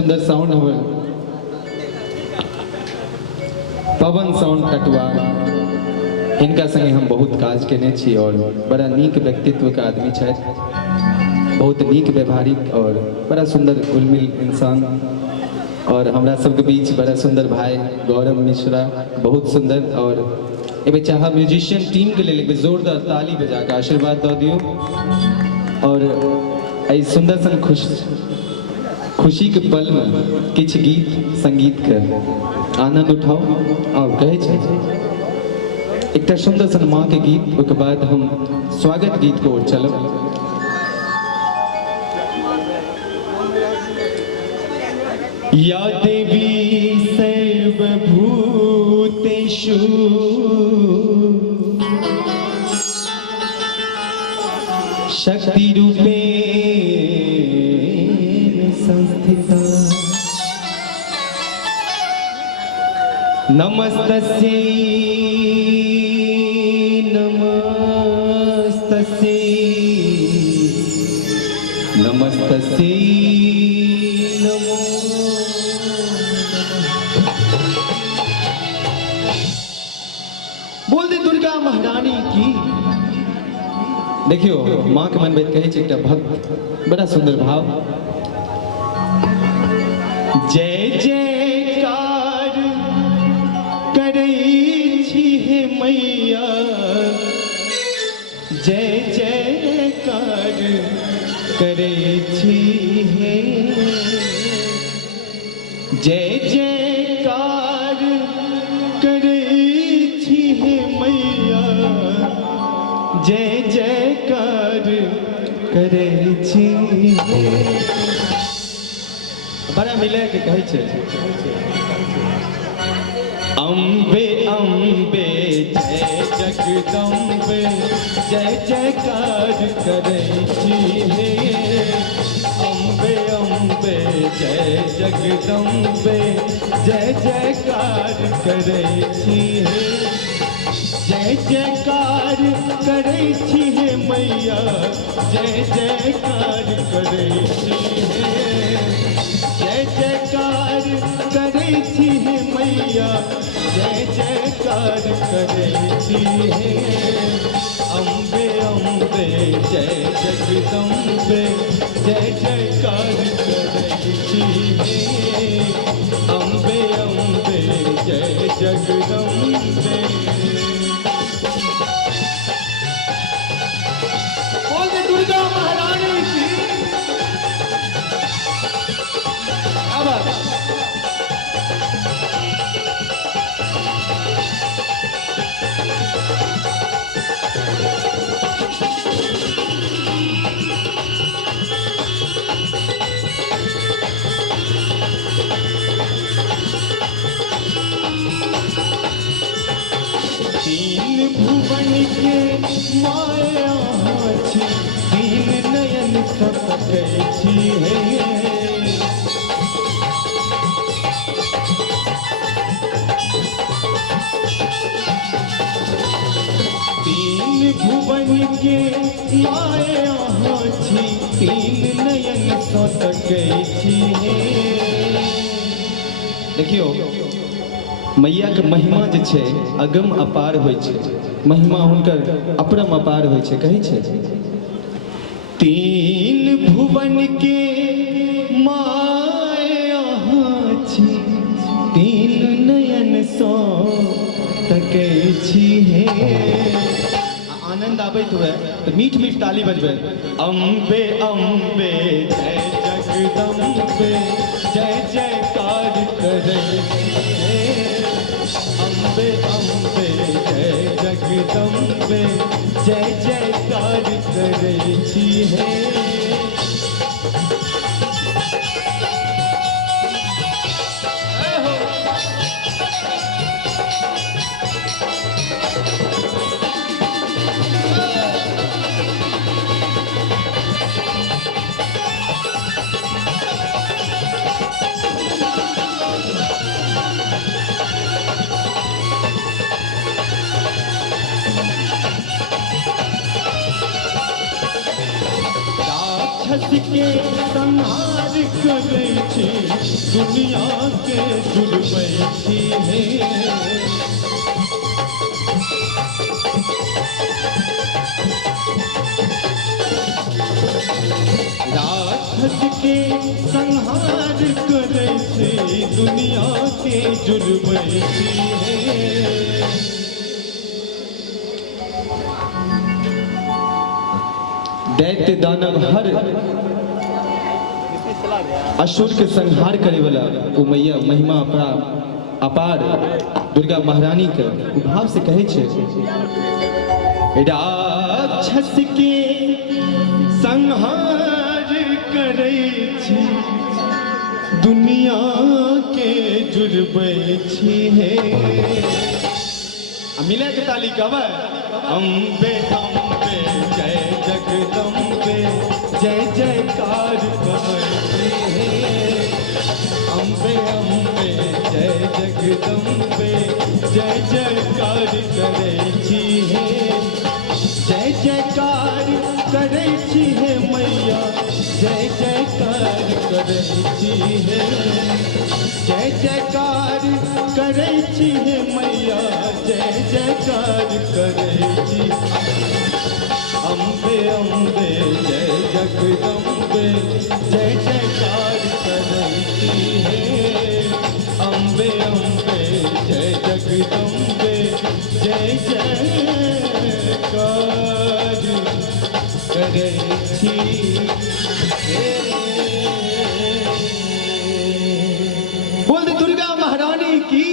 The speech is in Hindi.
सुंदर साउंड हमर पवन साउंड कटवा इनका संगे हम बहुत काज केने छी और बड़ा नीक व्यक्तित्व का आदमी है, बहुत नीक व्यवहारिक और बड़ा सुंदर घुलमिल इंसान। और हमरा सबके बीच बड़ा सुंदर भाई गौरव मिश्रा, बहुत सुंदर। और एबे चाह म्यूजिशियन टीम के लिए जोरदार ताली बजा के आशीर्वाद दो दियो और ऐ सुंदर सन खुशी के पल में किछ गीत संगीत के आनंद उठाओ। और कहे छे एक सुंदर सन माँ के गीत, उसके बाद हम स्वागत गीत को चलो। या देवी सर्वभूतेषु शक्ति रूपेण संस्थिता नमस्तस्यै नमस्तस्यै नमस्तस्यै नमो। बोल दे दुर्गा महारानी की। देखियो माँ के मन में कहे एक भक्त बड़ा सुंदर भाव। जय जयकार करे छी हे मैया, जय जयकार करे छी हे, जय जयकार करे छी हे मैया, जय जयकार करे छी हे। बड़ा मिले के कहे छे अम्बे अम्बे जय जगदम्बे, जय जयकार करे छी हे। अम्बे अम्बे जय जगदम्बे, जय जयकार करे छी हे। जय जयकार करे छी हे मैया, जय जयकार करे छी हे। जय जयकार करे छी हे मैया, जय जयकार करे छी हे। अम्बे अम्बे जय जगदम्बे, जय जयकार करे छी हे। अम्बे अम्बे जय जगदम्बे। बोल दुर्गा महारानी की। तीन भुवन के माया छी, तीन नयन सपकै छी हे। तीन भुवन के माया छी, तीन नयन सपकै छी हे। देखियो मैया के महिमा जे छे अगम अपार होय छे, महिमा हुनकर अपरम अपार होय छे। कहे छे तीन भुवन के माया छी, तीन नयन सो तकै छी हे। आनंद आबैत हुए तो मीठ मीठ ताली बजबे। अम्बे अम्बे जय जगदम्बे, जय जयकार करे छी हे। अम्बे अम्बे जय जगदम्बे, जय जयकार करे छी हे। राक्षस के संहार करै छी दुनिया के जुड़बै छी हे राक्षस के संहार करै छी दुनिया के जुड़बै छी हे दैत्य दानव हर असुर के संहार करे वाला ओ मैया महिमा अपार दुर्गा महारानी के भाव से कहे छे राक्षस के संहार करै छी दुनिया के जुड़बै छी हे मिले के ताली गावे अम्बे अम्बे जय जगदम्बे जय जयकार करै छी हे अम्बे अम्बे जय जगदम्बे जय जयकार करै छी हे जय जयकार करै छी हे मैया जय जयकार करै छी हे जय जयकार करै छी हे मैया जय जयकार करै छी अम्बे अम्बे जय जगदम्बे जय जयकार करै छी हे अम्बे अम्बे जय जगदम्बे जय जयकार करै छी बोल दे दुर्गा महारानी की